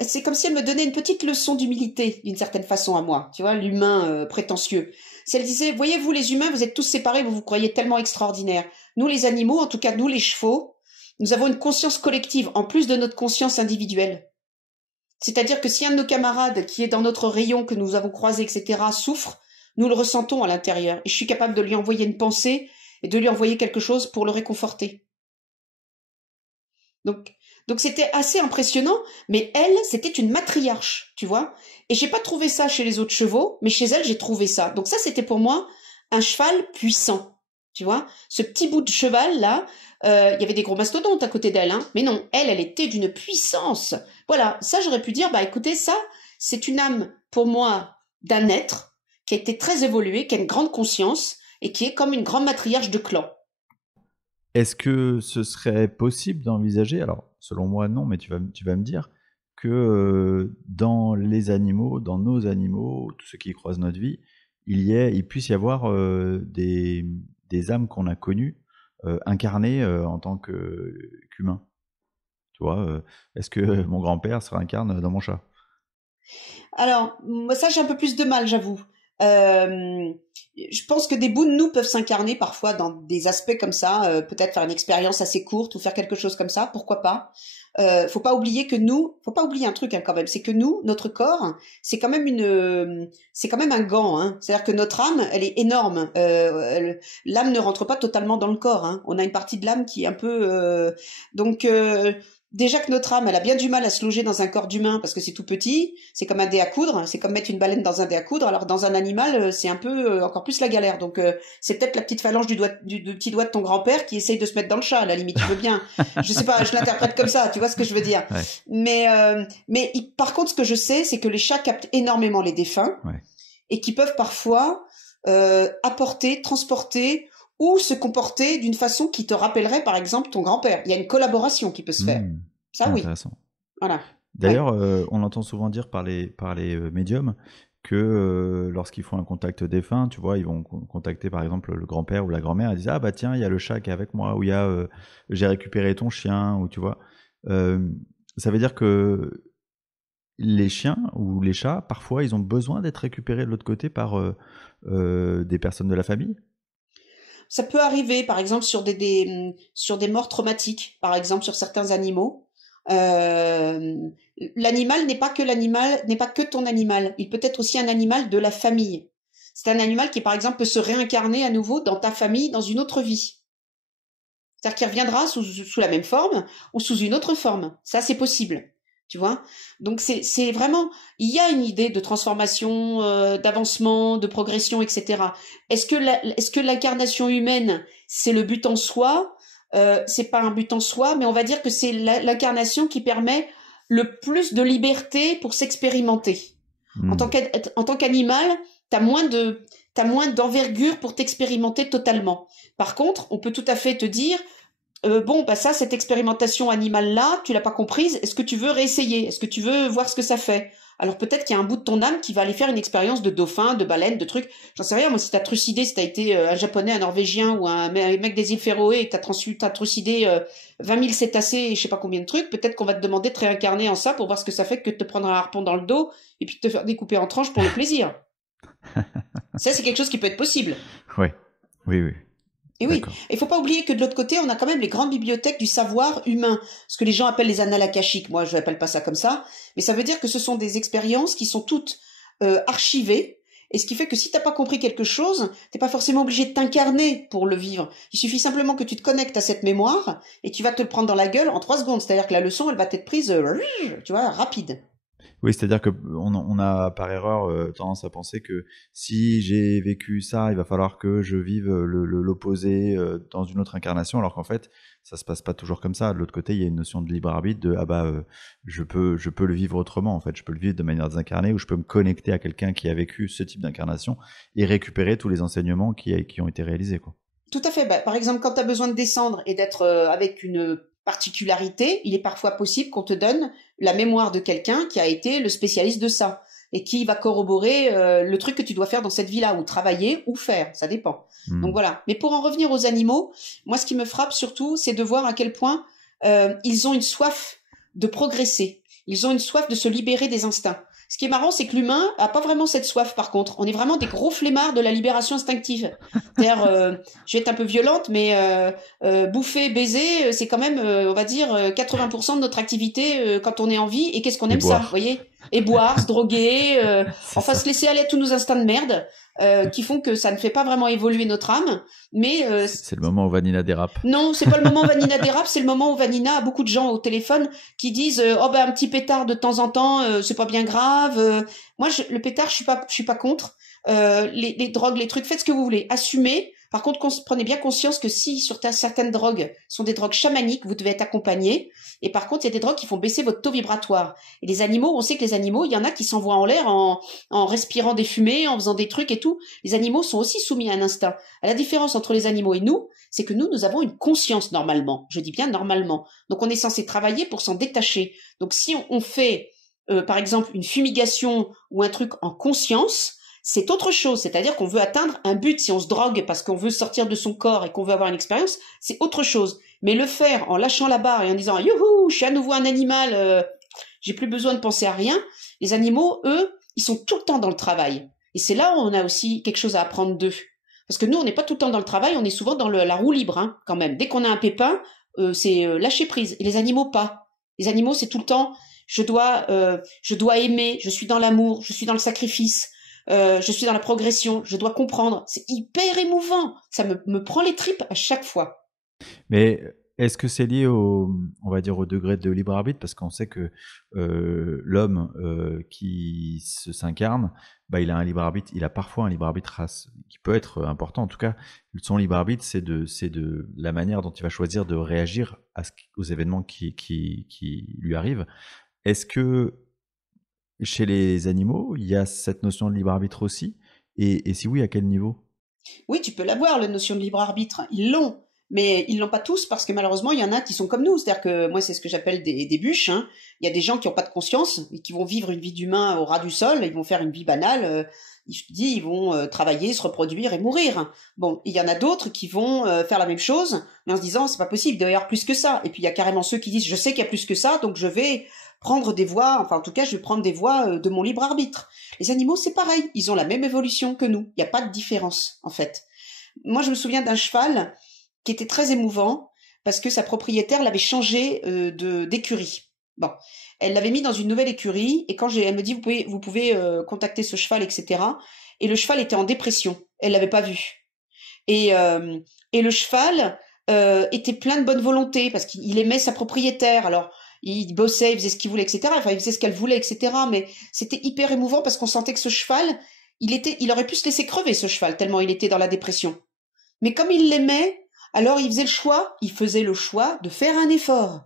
c'est comme si elle me donnait une petite leçon d'humilité d'une certaine façon à moi, tu vois, l'humain prétentieux. Si elle disait voyez-vous les humains, vous êtes tous séparés, vous vous croyez tellement extraordinaires. Nous les animaux, en tout cas nous les chevaux, nous avons une conscience collective, en plus de notre conscience individuelle. C'est-à-dire que si un de nos camarades qui est dans notre rayon, que nous avons croisé, etc., souffre, nous le ressentons à l'intérieur. Et je suis capable de lui envoyer une pensée et de lui envoyer quelque chose pour le réconforter. Donc c'était assez impressionnant, mais elle, c'était une matriarche, tu vois. Et j'ai pas trouvé ça chez les autres chevaux, mais chez elle, j'ai trouvé ça. Donc ça, c'était pour moi un cheval puissant, tu vois. Ce petit bout de cheval, là, il y avait des gros mastodontes à côté d'elle, hein. Mais non, elle était d'une puissance. Voilà, ça j'aurais pu dire, bah écoutez, ça, c'est une âme, pour moi, d'un être qui a été très évolué, qui a une grande conscience et qui est comme une grande matriarche de clan. Est-ce que ce serait possible d'envisager, alors selon moi non, mais tu vas me dire, que dans les animaux, dans nos animaux, tous ceux qui croisent notre vie, il puisse y avoir des âmes qu'on a connues, incarnées en tant qu'humain. Tu vois, est-ce que mon grand-père se réincarne dans mon chat? Alors, moi ça j'ai un peu plus de mal, j'avoue. Je pense que des bouts de nous peuvent s'incarner parfois dans des aspects comme ça, peut-être faire une expérience assez courte ou faire quelque chose comme ça, pourquoi pas. Faut pas oublier un truc hein, quand même, c'est que nous, notre corps, c'est quand même un gant, hein. C'est-à-dire que notre âme, elle est énorme. L'âme ne rentre pas totalement dans le corps, hein. On a une partie de l'âme qui est un peu, déjà que notre âme, elle a bien du mal à se loger dans un corps d'humain parce que c'est tout petit, c'est comme un dé à coudre, c'est comme mettre une baleine dans un dé à coudre, alors dans un animal, c'est un peu encore plus la galère. Donc c'est peut-être la petite phalange du petit doigt de ton grand-père qui essaye de se mettre dans le chat, à la limite, tu veux bien. Je sais pas, je l'interprète comme ça, tu vois ce que je veux dire. Ouais. Mais par contre, ce que je sais, c'est que les chats captent énormément les défunts et qui peuvent parfois apporter, transporter ou se comporter d'une façon qui te rappellerait, par exemple, ton grand-père. Il y a une collaboration qui peut se faire. Ça, oui. Intéressant. Voilà. D'ailleurs, on entend souvent dire par les médiums que lorsqu'ils font un contact défunt, tu vois, ils vont contacter par exemple le grand-père ou la grand-mère et disent « Ah bah tiens, il y a le chat qui est avec moi » ou « Il y a j'ai récupéré ton chien » ou tu vois. Ça veut dire que les chiens ou les chats, parfois, ils ont besoin d'être récupérés de l'autre côté par des personnes de la famille. Ça peut arriver, par exemple, sur des morts traumatiques, par exemple, sur certains animaux. L'animal n'est pas que ton animal. Il peut être aussi un animal de la famille. C'est un animal qui, par exemple, peut se réincarner à nouveau dans ta famille, dans une autre vie. C'est-à-dire qu'il reviendra sous la même forme ou sous une autre forme. Ça, c'est possible. Tu vois? Donc c'est vraiment, il y a une idée de transformation, d'avancement, de progression, etc. Est-ce que l'incarnation humaine, c'est le but en soi? C'est pas un but en soi, mais on va dire que c'est l'incarnation qui permet le plus de liberté pour s'expérimenter. En tant qu'animal, t'as moins d'envergure pour t'expérimenter totalement. Par contre, on peut tout à fait te dire, bon, bah ça, cette expérimentation animale-là, tu l'as pas comprise, est-ce que tu veux réessayer? Est-ce que tu veux voir ce que ça fait? Alors peut-être qu'il y a un bout de ton âme qui va aller faire une expérience de dauphin, de baleine, de trucs. J'en sais rien, moi, si t'as trucidé, si t'as été un japonais, un norvégien ou un mec des îles Féroé et que t'as trucidé 20 000 cétacés et je sais pas combien de trucs, peut-être qu'on va te demander de te réincarner en ça pour voir ce que ça fait que de te prendre un harpon dans le dos et puis de te faire découper en tranches pour le plaisir. Ça, c'est quelque chose qui peut être possible. Ouais. Oui. Et oui, il faut pas oublier que de l'autre côté, on a quand même les grandes bibliothèques du savoir humain, ce que les gens appellent les annales akashiques. Moi, je n'appelle pas ça comme ça, mais ça veut dire que ce sont des expériences qui sont toutes archivées, et ce qui fait que si t'as pas compris quelque chose, t'es pas forcément obligé de t'incarner pour le vivre. Il suffit simplement que tu te connectes à cette mémoire, et tu vas te le prendre dans la gueule en 3 secondes. C'est-à-dire que la leçon, elle va t'être prise, tu vois, rapide. Oui, c'est-à-dire que on a par erreur tendance à penser que si j'ai vécu ça, il va falloir que je vive l'opposé dans une autre incarnation, alors qu'en fait, ça se passe pas toujours comme ça. De l'autre côté, il y a une notion de libre arbitre, de je peux le vivre autrement. En fait, je peux le vivre de manière désincarnée, ou je peux me connecter à quelqu'un qui a vécu ce type d'incarnation et récupérer tous les enseignements qui ont été réalisés, quoi. Tout à fait. Bah, par exemple, quand tu as besoin de descendre et d'être avec une particularité, il est parfois possible qu'on te donne la mémoire de quelqu'un qui a été le spécialiste de ça et qui va corroborer le truc que tu dois faire dans cette vie-là, ou travailler ou faire, ça dépend. Donc voilà. Mais pour en revenir aux animaux, moi ce qui me frappe surtout, c'est de voir à quel point ils ont une soif de progresser. Ils ont une soif de se libérer des instincts. Ce qui est marrant, c'est que l'humain a pas vraiment cette soif, par contre. On est vraiment des gros flemmards de la libération instinctive. C'est-à-dire, je vais être un peu violente, mais bouffer, baiser, c'est quand même, on va dire, 80% de notre activité quand on est en vie. Et qu'est-ce qu'on aime ça, vous voyez? Et boire, se droguer, enfin se laisser aller à tous nos instincts de merde, qui font que ça ne fait pas vraiment évoluer notre âme. Mais c'est le moment où Vanina dérape. Non, c'est pas le moment où Vanina dérape, c'est le moment où Vanina a beaucoup de gens au téléphone qui disent oh ben un petit pétard de temps en temps, c'est pas bien grave. Moi, le pétard, je suis pas contre. Les drogues, les trucs, faites ce que vous voulez, assumez. Par contre, prenez bien conscience que si sur certaines drogues sont des drogues chamaniques, vous devez être accompagné. Et par contre, il y a des drogues qui font baisser votre taux vibratoire. Et les animaux, on sait que les animaux, il y en a qui s'envoient en l'air en respirant des fumées, en faisant des trucs et tout. Les animaux sont aussi soumis à un instinct. La différence entre les animaux et nous, c'est que nous avons une conscience normalement. Je dis bien normalement. Donc on est censé travailler pour s'en détacher. Donc si on fait, par exemple, une fumigation ou un truc en conscience, c'est autre chose, c'est-à-dire qu'on veut atteindre un but. Si on se drogue parce qu'on veut sortir de son corps et qu'on veut avoir une expérience, c'est autre chose. Mais le faire en lâchant la barre et en disant « Youhou, je suis à nouveau un animal, j'ai plus besoin de penser à rien », les animaux, eux, ils sont tout le temps dans le travail. Et c'est là où on a aussi quelque chose à apprendre d'eux. Parce que nous, on n'est pas tout le temps dans le travail, on est souvent dans la roue libre, hein, quand même. Dès qu'on a un pépin, c'est lâcher prise. Et les animaux, pas. Les animaux, c'est tout le temps « je dois aimer, je suis dans l'amour, je suis dans le sacrifice ». Je suis dans la progression, je dois comprendre. C'est hyper émouvant. Ça me prend les tripes à chaque fois. Mais est-ce que c'est lié on va dire, au degré de libre arbitre? Parce qu'on sait que l'homme qui s'incarne, bah, il a un libre arbitre. Il a parfois un libre arbitre qui peut être important. En tout cas, son libre arbitre, c'est de la manière dont il va choisir de réagir aux événements qui lui arrivent. Est-ce que chez les animaux, il y a cette notion de libre arbitre aussi? Et si oui, à quel niveau? Oui, tu peux l'avoir, la notion de libre arbitre. Ils l'ont. Mais ils l'ont pas tous parce que malheureusement, il y en a qui sont comme nous. C'est-à-dire que moi, c'est ce que j'appelle des bûches. Hein. Il y a des gens qui n'ont pas de conscience et qui vont vivre une vie d'humain au ras du sol. Ils vont faire une vie banale. Ils vont travailler, se reproduire et mourir. Bon, il y en a d'autres qui vont faire la même chose, mais en se disant, c'est pas possible, il doit y avoir plus que ça. Et puis, il y a carrément ceux qui disent, je sais qu'il y a plus que ça, donc je vais prendre des voies, enfin en tout cas je vais prendre des voies de mon libre arbitre. Les animaux c'est pareil, ils ont la même évolution que nous, il n'y a pas de différence en fait. Moi je me souviens d'un cheval qui était très émouvant parce que sa propriétaire l'avait changé d'écurie. Bon, elle l'avait mis dans une nouvelle écurie et quand elle me dit vous pouvez contacter ce cheval, etc. Et le cheval était en dépression, elle l'avait pas vu. Et le cheval était plein de bonne volonté parce qu'il aimait sa propriétaire. Alors il bossait, il faisait ce qu'il voulait, etc. Enfin, il faisait ce qu'elle voulait, etc. Mais c'était hyper émouvant parce qu'on sentait que ce cheval, il aurait pu se laisser crever, ce cheval, tellement il était dans la dépression. Mais comme il l'aimait, alors il faisait le choix de faire un effort.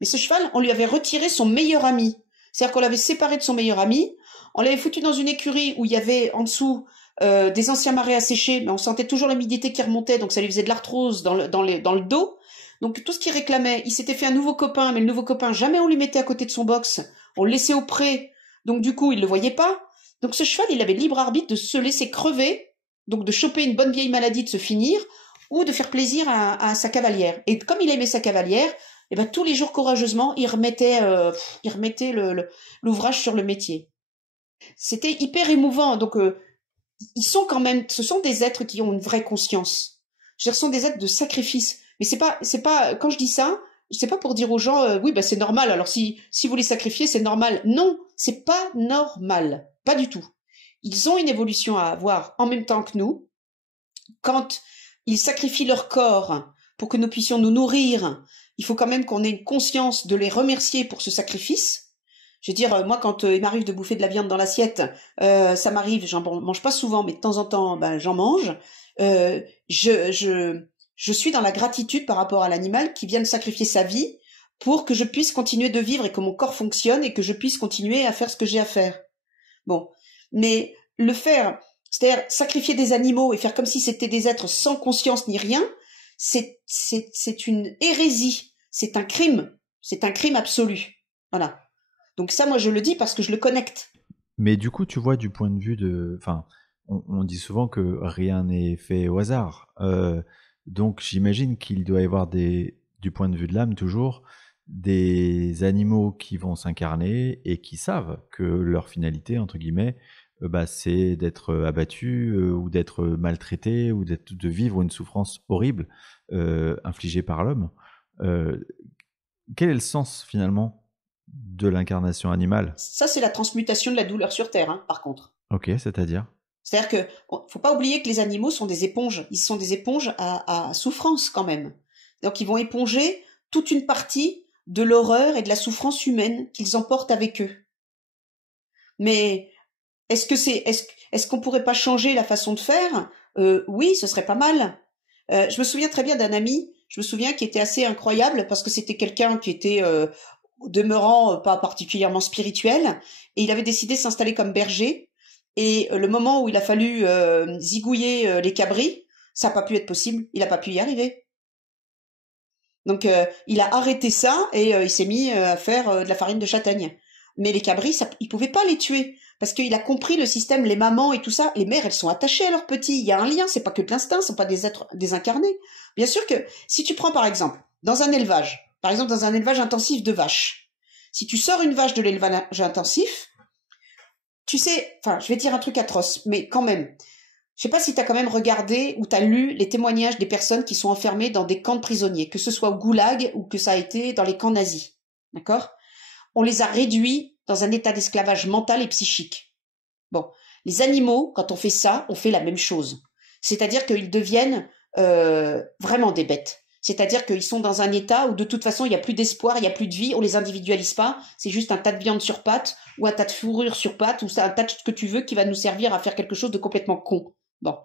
Mais ce cheval, on lui avait retiré son meilleur ami. C'est-à-dire qu'on l'avait séparé de son meilleur ami, on l'avait foutu dans une écurie où il y avait en dessous des anciens marais asséchés, mais on sentait toujours l'humidité qui remontait, donc ça lui faisait de l'arthrose dans le dos. Donc tout ce qu'il réclamait, il s'était fait un nouveau copain, mais le nouveau copain, jamais on lui mettait à côté de son box, on le laissait au pré, donc du coup il le voyait pas. Donc ce cheval, il avait le libre arbitre de se laisser crever, donc de choper une bonne vieille maladie, de se finir, ou de faire plaisir à sa cavalière. Et comme il aimait sa cavalière, et ben tous les jours courageusement, il remettait l'ouvrage sur le métier. C'était hyper émouvant. Donc ils sont quand même, ce sont des êtres qui ont une vraie conscience. Ce sont des êtres de sacrifice. Mais c'est pas quand je dis ça, c'est pas pour dire aux gens oui, bah c'est normal. Alors si vous les sacrifiez, c'est normal. Non, c'est pas normal, pas du tout. Ils ont une évolution à avoir en même temps que nous. Quand ils sacrifient leur corps pour que nous puissions nous nourrir, il faut quand même qu'on ait une conscience de les remercier pour ce sacrifice. Je veux dire, moi, quand il m'arrive de bouffer de la viande dans l'assiette, ça m'arrive, j'en mange pas souvent, mais de temps en temps, ben, j'en mange. Je suis dans la gratitude par rapport à l'animal qui vient de sacrifier sa vie pour que je puisse continuer de vivre et que mon corps fonctionne et que je puisse continuer à faire ce que j'ai à faire. Bon, mais le faire, c'est-à-dire sacrifier des animaux et faire comme si c'était des êtres sans conscience ni rien, c'est une hérésie, c'est un crime absolu. Voilà. Donc ça, moi, je le dis parce que je le connecte. Mais du coup, tu vois, du point de vue de... Enfin, on dit souvent que rien n'est fait au hasard. Donc j'imagine qu'il doit y avoir du point de vue de l'âme toujours, des animaux qui vont s'incarner et qui savent que leur finalité, entre guillemets, c'est d'être abattu ou d'être maltraité ou de vivre une souffrance horrible infligée par l'homme. Quel est le sens finalement de l'incarnation animale? Ça, c'est la transmutation de la douleur sur Terre, hein, par contre. Ok, c'est-à-dire? C'est-à-dire que faut pas oublier que les animaux sont des éponges. Ils sont des éponges à souffrance quand même. Donc ils vont éponger toute une partie de l'horreur et de la souffrance humaine qu'ils emportent avec eux. Mais est-ce qu'on pourrait pas changer la façon de faire? Oui, ce serait pas mal. Je me souviens très bien d'un ami. Je me souviens qui était assez incroyable parce que c'était quelqu'un qui était demeurant pas particulièrement spirituel et il avait décidé de s'installer comme berger. Et le moment où il a fallu zigouiller les cabris, ça n'a pas pu être possible. Il n'a pas pu y arriver. Donc il a arrêté ça et il s'est mis à faire de la farine de châtaigne. Mais les cabris, il pouvait pas les tuer parce qu'il a compris le système, les mamans et tout ça. Les mères, elles sont attachées à leurs petits. Il y a un lien, c'est pas que de l'instinct, ce sont pas des êtres désincarnés. Bien sûr que si tu prends par exemple dans un élevage intensif de vaches, si tu sors une vache de l'élevage intensif, tu sais, enfin, je vais dire un truc atroce, mais quand même, je sais pas si tu as quand même regardé ou tu as lu les témoignages des personnes qui sont enfermées dans des camps de prisonniers, que ce soit au goulag ou que ça a été dans les camps nazis. D'accord? On les a réduits dans un état d'esclavage mental et psychique. Bon, les animaux, quand on fait ça, on fait la même chose. C'est-à-dire qu'ils deviennent vraiment des bêtes. C'est-à-dire qu'ils sont dans un état où de toute façon il n'y a plus d'espoir, il n'y a plus de vie, on les individualise pas, c'est juste un tas de viande sur pattes ou un tas de fourrure sur pattes ou c'est un tas de ce que tu veux qui va nous servir à faire quelque chose de complètement con. Bon.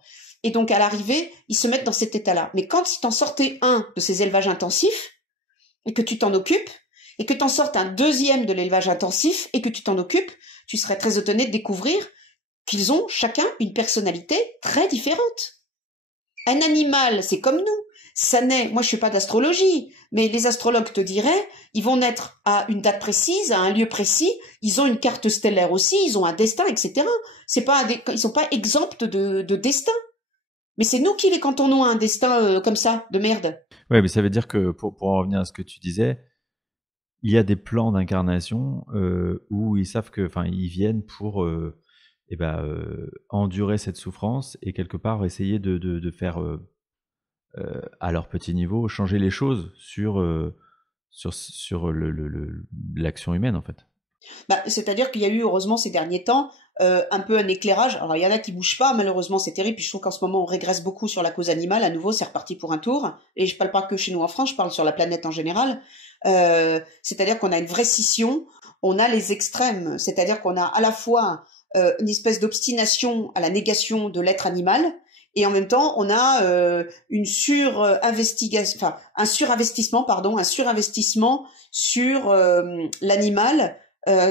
Et donc à l'arrivée, ils se mettent dans cet état-là. Mais quand si t'en sortais un de ces élevages intensifs et que tu t'en occupes et que t'en sortes un deuxième de l'élevage intensif et que tu t'en occupes, tu serais très étonné de découvrir qu'ils ont chacun une personnalité très différente. Un animal, c'est comme nous. Ça naît, moi je suis pas d'astrologie, mais les astrologues te diraient, ils vont naître à une date précise, à un lieu précis, ils ont une carte stellaire aussi, ils ont un destin, etc. Ils sont pas exempts de destin. Mais c'est nous qui les cantonnons à un destin comme ça, de merde. Ouais, mais ça veut dire que, pour en revenir à ce que tu disais, il y a des plans d'incarnation où ils savent que, enfin, ils viennent pour endurer cette souffrance et quelque part essayer de faire à leur petit niveau changer les choses sur l'action humaine en fait. C'est-à-dire qu'il y a eu heureusement ces derniers temps un peu un éclairage. Alors il y en a qui bougent pas, malheureusement c'est terrible. Puis je trouve qu'en ce moment on régresse beaucoup sur la cause animale. À nouveau c'est reparti pour un tour. Et je parle pas que chez nous en France, je parle sur la planète en général. C'est-à-dire qu'on a une vraie scission, on a les extrêmes, c'est-à-dire qu'on a à la fois une espèce d'obstination à la négation de l'être animal, et en même temps on a une un surinvestissement sur l'animal.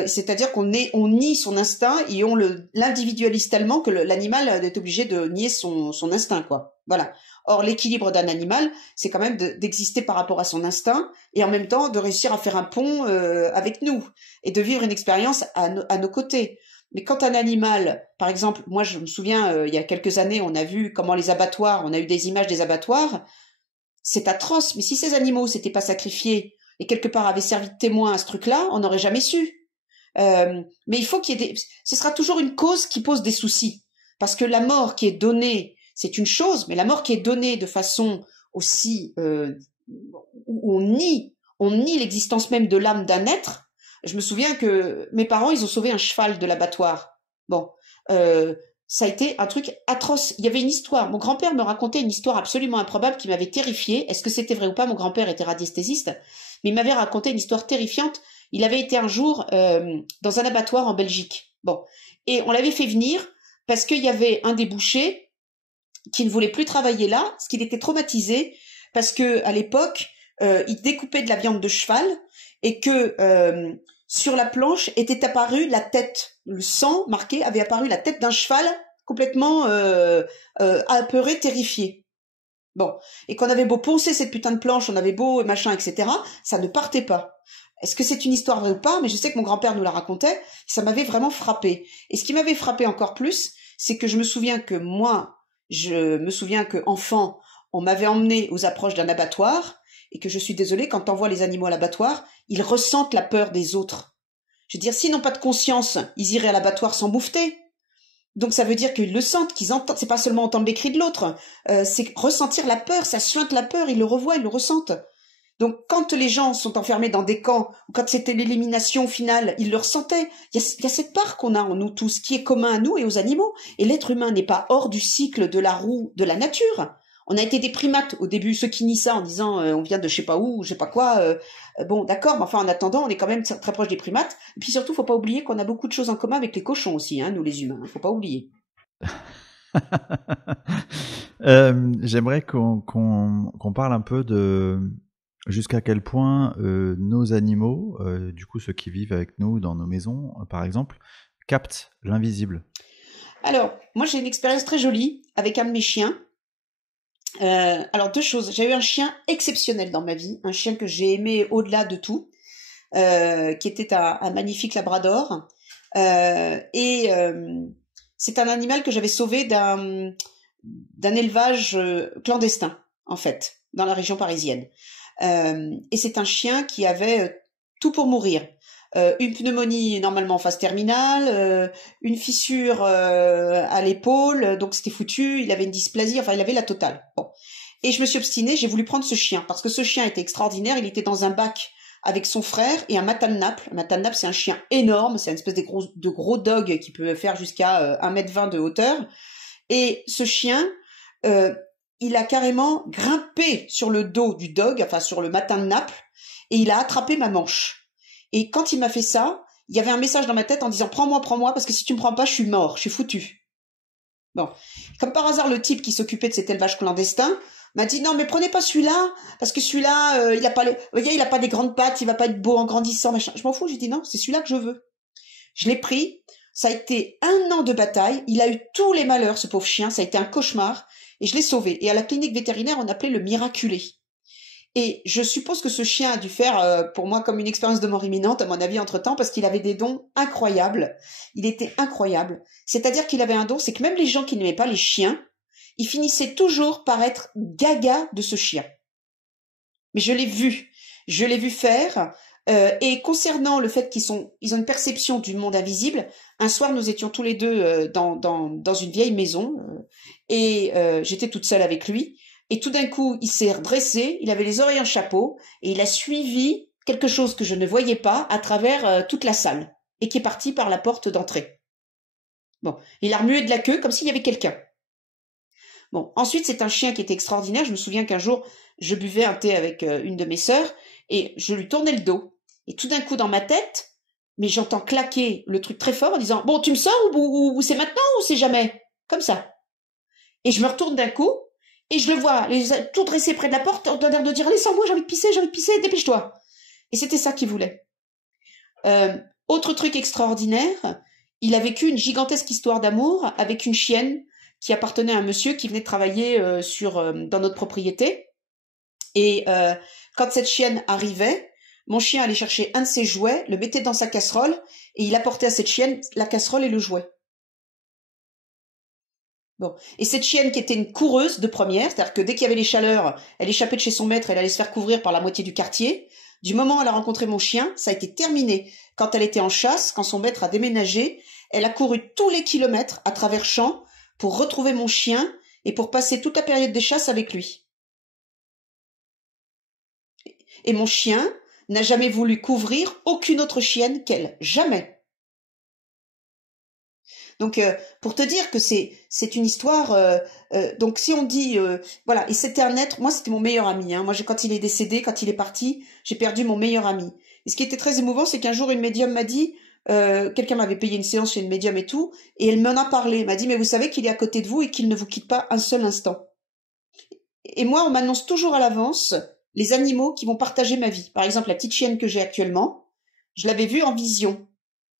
C'est-à-dire on nie son instinct et on l'individualise tellement que l'animal est obligé de nier son instinct, quoi. Voilà. Or, l'équilibre d'un animal, c'est quand même d'exister par rapport à son instinct et en même temps de réussir à faire un pont avec nous et de vivre une expérience à nos côtés. Mais quand un animal, par exemple, moi je me souviens, il y a quelques années, on a vu comment on a eu des images des abattoirs, c'est atroce, mais si ces animaux s'étaient pas sacrifiés et quelque part avaient servi de témoin à ce truc-là, on n'aurait jamais su. Mais il faut qu'il y ait ce sera toujours une cause qui pose des soucis. Parce que la mort qui est donnée, c'est une chose, mais la mort qui est donnée de façon aussi, où on nie l'existence même de l'âme d'un être. Je me souviens que mes parents, ils ont sauvé un cheval de l'abattoir. Bon, ça a été un truc atroce. Il y avait une histoire. Mon grand-père me racontait une histoire absolument improbable qui m'avait terrifiée. Est-ce que c'était vrai ou pas? Mon grand-père était radiesthésiste, mais il m'avait raconté une histoire terrifiante. Il avait été un jour dans un abattoir en Belgique. Bon, et on l'avait fait venir parce qu'il y avait un des bouchers qui ne voulait plus travailler là, parce qu'il était traumatisé, parce que à l'époque, il découpait de la viande de cheval et que sur la planche était apparue la tête, le sang marqué avait apparu la tête d'un cheval complètement apeuré, terrifié. Bon, et qu'on avait beau poncer cette putain de planche, on avait beau machin, etc., ça ne partait pas. Est-ce que c'est une histoire vraie ou pas? Mais je sais que mon grand-père nous la racontait, ça m'avait vraiment frappé. Et ce qui m'avait frappé encore plus, c'est que je me souviens que enfant, on m'avait emmené aux approches d'un abattoir, et que je suis désolée, quand on voit les animaux à l'abattoir, ils ressentent la peur des autres. Je veux dire, s'ils n'ont pas de conscience, ils iraient à l'abattoir sans bouffeter. Donc ça veut dire qu'ils le sentent, qu'ils entendent, c'est pas seulement entendre les cris de l'autre, c'est ressentir la peur, ça suinte la peur, ils le revoient, ils le ressentent. Donc quand les gens sont enfermés dans des camps, ou quand c'était l'élimination finale, ils le ressentaient. Il y a cette part qu'on a en nous tous, qui est commun à nous et aux animaux. Et l'être humain n'est pas hors du cycle de la roue de la nature. On a été des primates au début, ceux qui nient ça en disant on vient de je sais pas où, je sais pas quoi. Bon, d'accord, mais enfin en attendant, on est quand même très proche des primates. Et puis surtout, faut pas oublier qu'on a beaucoup de choses en commun avec les cochons aussi, hein, nous les humains. Faut pas oublier. J'aimerais qu'on parle un peu de jusqu'à quel point nos animaux, du coup ceux qui vivent avec nous dans nos maisons, par exemple, captent l'invisible. Alors, moi j'ai une expérience très jolie avec un de mes chiens. Alors deux choses, j'ai eu un chien exceptionnel dans ma vie, un chien que j'ai aimé au-delà de tout, qui était un magnifique labrador, et c'est un animal que j'avais sauvé d'un élevage clandestin en fait, dans la région parisienne, et c'est un chien qui avait tout pour mourir. Une pneumonie normalement en phase terminale, une fissure à l'épaule, donc c'était foutu, il avait une dysplasie, enfin il avait la totale. Bon. Et je me suis obstinée, j'ai voulu prendre ce chien, parce que ce chien était extraordinaire, il était dans un bac avec son frère et un Matin de Naples. Un Matin de Naples, c'est un chien énorme, c'est une espèce de gros dog qui peut faire jusqu'à 1,20 m de hauteur. Et ce chien, il a carrément grimpé sur le dos du dog, enfin sur le Matin de Naples, et il a attrapé ma manche. Et quand il m'a fait ça, il y avait un message dans ma tête en disant « Prends-moi, parce que si tu me prends pas, je suis mort, je suis foutu. » Bon. Comme par hasard, le type qui s'occupait de cet élevage clandestin m'a dit « Non, mais prenez pas celui-là, parce que celui-là, il a pas des grandes pattes, il va pas être beau en grandissant, machin. » Je m'en fous, j'ai dit « Non, c'est celui-là que je veux. » Je l'ai pris, ça a été 1 an de bataille, il a eu tous les malheurs, ce pauvre chien, ça a été un cauchemar, et je l'ai sauvé. Et à la clinique vétérinaire, on appelait le miraculé. Et je suppose que ce chien a dû faire pour moi comme une expérience de mort imminente, à mon avis, entre-temps, parce qu'il avait des dons incroyables. Il était incroyable. C'est-à-dire qu'il avait un don, c'est que même les gens qui n'aimaient pas les chiens, ils finissaient toujours par être gaga de ce chien. Mais je l'ai vu faire. Et concernant le fait ils ont une perception du monde invisible, un soir nous étions tous les deux dans une vieille maison et j'étais toute seule avec lui. Et tout d'un coup, il s'est redressé, il avait les oreilles en chapeau, et il a suivi quelque chose que je ne voyais pas à travers toute la salle, et qui est parti par la porte d'entrée. Bon, il a remué de la queue comme s'il y avait quelqu'un. Bon, ensuite, c'est un chien qui était extraordinaire. Je me souviens qu'un jour, je buvais un thé avec une de mes sœurs et je lui tournais le dos. Et tout d'un coup, dans ma tête, mais j'entends claquer le truc très fort en disant « Bon, tu me sors ou c'est maintenant ou c'est jamais ?» Comme ça. Et je me retourne d'un coup et je le vois tout dressé près de la porte en l'air de dire « Allez, sors-moi, j'ai envie de pisser, dépêche-toi !» Et c'était ça qu'il voulait. Autre truc extraordinaire, il a vécu une gigantesque histoire d'amour avec une chienne qui appartenait à un monsieur qui venait travailler dans notre propriété. Et quand cette chienne arrivait, mon chien allait chercher un de ses jouets, le mettait dans sa casserole, et il apportait à cette chienne la casserole et le jouet. Bon. Et cette chienne qui était une coureuse de première, c'est-à-dire que dès qu'il y avait les chaleurs, elle échappait de chez son maître, elle allait se faire couvrir par la moitié du quartier. Du moment où elle a rencontré mon chien, ça a été terminé. Quand elle était en chasse, quand son maître a déménagé, elle a couru tous les kilomètres à travers champs pour retrouver mon chien et pour passer toute la période des chasses avec lui. Et mon chien n'a jamais voulu couvrir aucune autre chienne qu'elle. Jamais. Donc, pour te dire que c'est une histoire. Donc, si on dit voilà, et c'était un être. Moi, c'était mon meilleur ami. Hein. Moi, quand il est décédé, quand il est parti, j'ai perdu mon meilleur ami. Et ce qui était très émouvant, c'est qu'un jour, une médium m'a dit, quelqu'un m'avait payé une séance chez une médium et tout, et elle m'en a parlé. Elle m'a dit, mais vous savez qu'il est à côté de vous et qu'il ne vous quitte pas un seul instant. Et moi, on m'annonce toujours à l'avance les animaux qui vont partager ma vie. Par exemple, la petite chienne que j'ai actuellement, je l'avais vue en vision.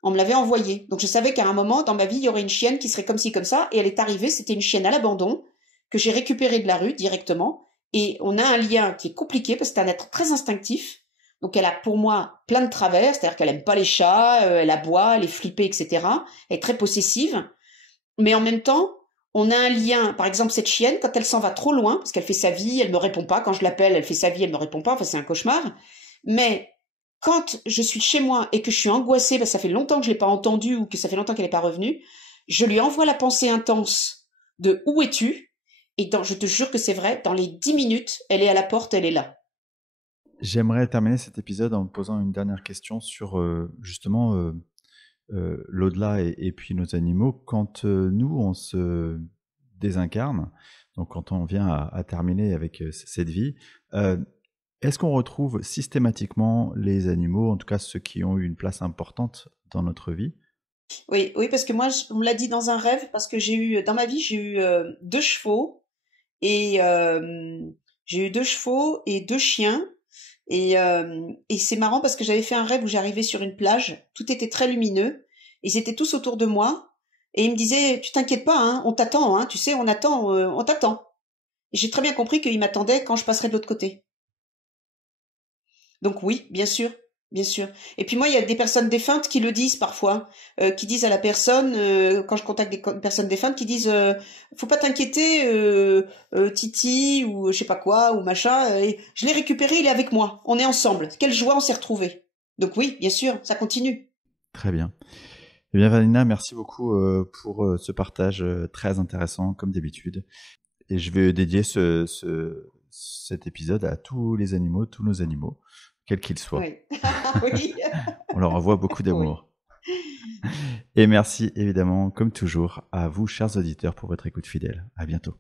On me l'avait envoyée. Donc je savais qu'à un moment, dans ma vie, il y aurait une chienne qui serait comme ci, comme ça. Et elle est arrivée, c'était une chienne à l'abandon, que j'ai récupérée de la rue directement. Et on a un lien qui est compliqué, parce que c'est un être très instinctif. Donc elle a pour moi plein de travers, c'est-à-dire qu'elle aime pas les chats, elle aboie, elle est flippée, etc. Elle est très possessive. Mais en même temps, on a un lien. Par exemple, cette chienne, quand elle s'en va trop loin, parce qu'elle fait sa vie, elle me répond pas. Quand je l'appelle, elle fait sa vie, elle me répond pas. Enfin, c'est un cauchemar. Mais quand je suis chez moi et que je suis angoissée parce que ça fait longtemps que je l'ai pas entendue ou que ça fait longtemps qu'elle n'est pas revenue, je lui envoie la pensée intense de où es-tu? Et je te jure que c'est vrai, dans les 10 minutes, elle est à la porte, elle est là. J'aimerais terminer cet épisode en me posant une dernière question sur justement l'au-delà et puis nos animaux. Quand nous, on se désincarne, donc quand on vient à terminer avec cette vie, est-ce qu'on retrouve systématiquement les animaux, en tout cas ceux qui ont eu une place importante dans notre vie? Oui, parce que moi, on me l'a dit dans un rêve, parce que dans ma vie, j'ai eu 2 chevaux, et j'ai eu 2 chevaux et 2 chiens, et c'est marrant parce que j'avais fait un rêve où j'arrivais sur une plage, tout était très lumineux, ils étaient tous autour de moi, et ils me disaient, tu t'inquiètes pas, hein, on t'attend, hein, tu sais, on t'attend. Et j'ai très bien compris qu'ils m'attendaient quand je passerais de l'autre côté. Donc oui, bien sûr, bien sûr. Et puis moi, il y a des personnes défuntes qui le disent parfois, qui disent à la personne, quand je contacte des personnes défuntes, qui disent, faut pas t'inquiéter, Titi ou je sais pas quoi ou machin. Je l'ai récupéré, il est avec moi. On est ensemble. Quelle joie, on s'est retrouvés. Donc oui, bien sûr, ça continue. Très bien. Eh bien, Vanina, merci beaucoup pour ce partage très intéressant, comme d'habitude. Et je vais dédier cet épisode à tous les animaux, tous nos animaux, quels qu'ils soient. Oui. Oui. On leur envoie beaucoup d'amour. Oui. Et merci évidemment, comme toujours, à vous, chers auditeurs, pour votre écoute fidèle. À bientôt.